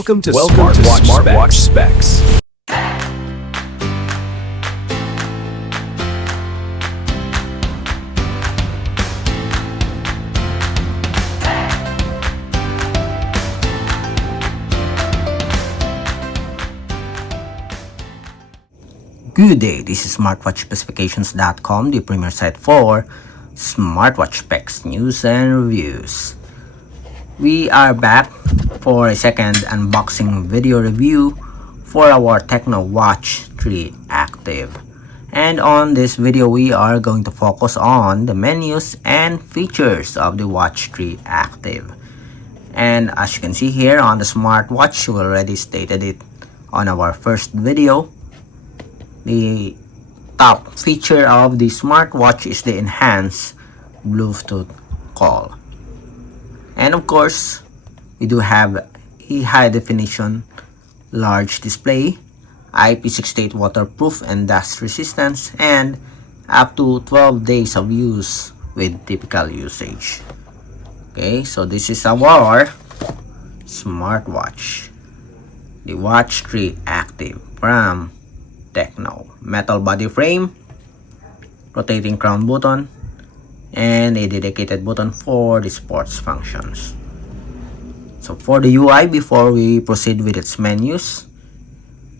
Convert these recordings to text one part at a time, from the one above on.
Welcome to Smartwatch Specs. Good day, this is smartwatchspecifications.com, the premier site for smartwatch specs, news and reviews. We are back for a second unboxing video review for our Tecno Watch 3 Active. And on this video, we are going to focus on the menus and features of the Watch 3 Active. And as you can see here on the smartwatch, we already stated it on our first video. The top feature of the smartwatch is the enhanced Bluetooth call. And of course, we do have a high definition large display, IP68 waterproof and dust resistance, and up to 12 days of use with typical usage. Okay, so this is our smartwatch, the Watch 3 Active from Tecno. Metal body frame, rotating crown button, and a dedicated button for the sports functions. So for the UI, before we proceed with its menus,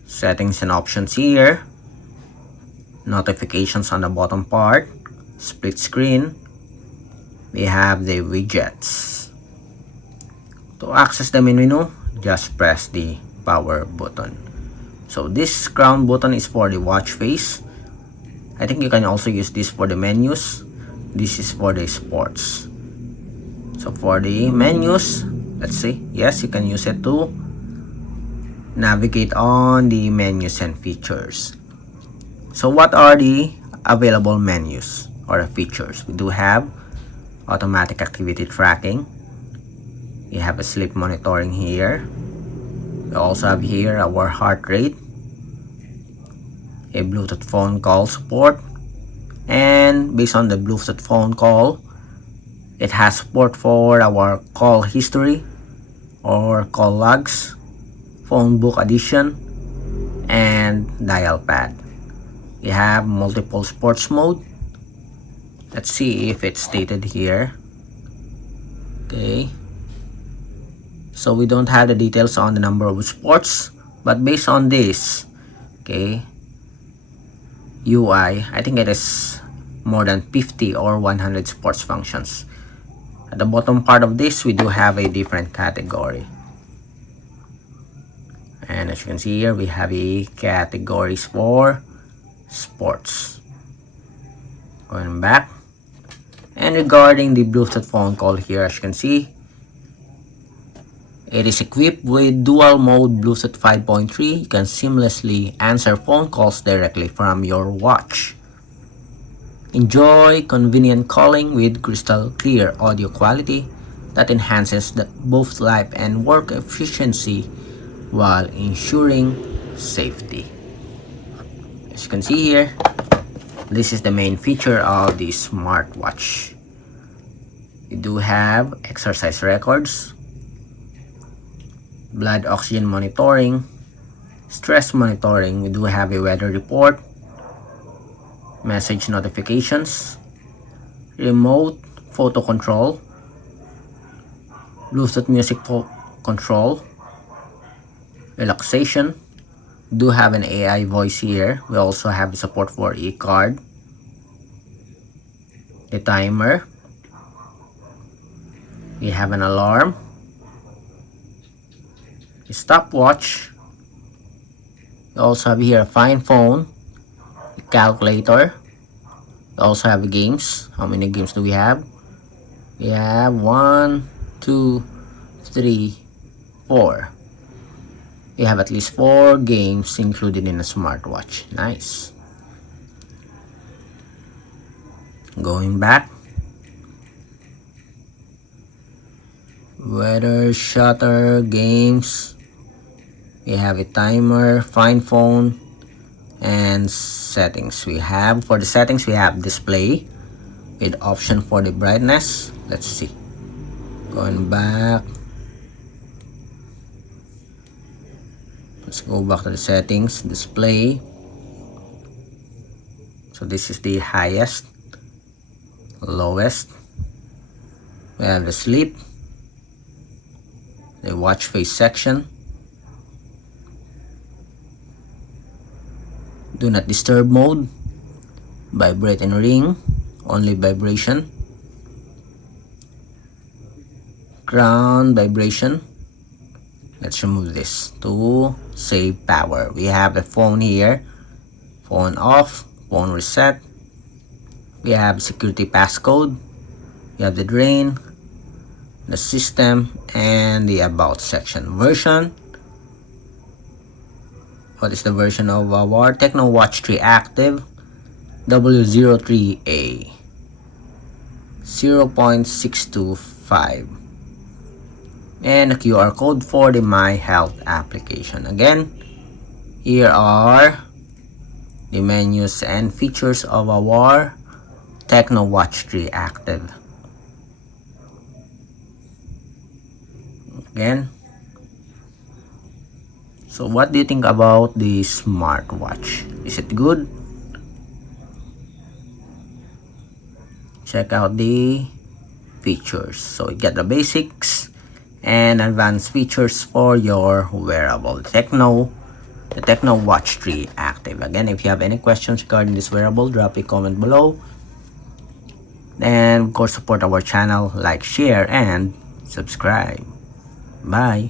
settings and options here, notifications on the bottom part, split screen, we have the widgets. To access the main menu, just press the power button. So this crown button is for the watch face. I think you can also use this for the menus. This is for the sports. So for the menus, let's see. Yes, you can use it to navigate on the menus and features. So what are the available menus or features? We do have automatic activity tracking. We have a sleep monitoring here. We also have here our heart rate, a Bluetooth phone call support, and based on the Bluetooth phone call, it has support for our call history or call logs, phone book addition, and dial pad. We have multiple sports mode. Let's see if it's stated here. Okay, so we don't have the details on the number of sports, but based on this, okay, UI, I think it is more than 50 or 100 sports functions. At the bottom part of this, we do have a different category. And as you can see here, we have a categories for sports. Going back. And regarding the Bluetooth phone call here, as you can see, it is equipped with dual mode Bluetooth 5.3. You can seamlessly answer phone calls directly from your watch. Enjoy convenient calling with crystal clear audio quality that enhances both life and work efficiency while ensuring safety. As you can see here, this is the main feature of the smartwatch. You do have exercise records, blood oxygen monitoring, stress monitoring. We do have a weather report, message notifications, remote photo control, Bluetooth music control, relaxation. We do have an AI voice here. We also have support for e-card, the timer, we have an alarm, a stopwatch. We also have here a fine phone, a calculator. We also have games. How many games do we have? We have 1, 2, 3, 4. We have at least 4 games included in a smartwatch. Nice. Going back. Weather, shutter, games. We have a timer, fine phone, and settings. We have, for the settings, we have display with option for the brightness. Let's see. Going back. Let's go back to the settings, display. So this is the highest, lowest. We have the sleep, the watch face section, do not disturb mode, vibrate and ring, only vibration, ground vibration. Let's remove this to save power. We have the phone here, phone off, phone reset. We have security passcode. We have the drain, the system, and the about section. Version. What is the version of our Tecno Watch 3 Active? W03A 0.625, and a QR code for the My Health application. Again, here are the menus and features of our Tecno Watch 3 Active. Again, so what do you think about the smartwatch? Is it good? Check out the features. So you get the basics and advanced features for your wearable the Tecno Watch 3 Active. Again, if you have any questions regarding this wearable, drop a comment below. And of course, support our channel, like, share, and subscribe. Bye.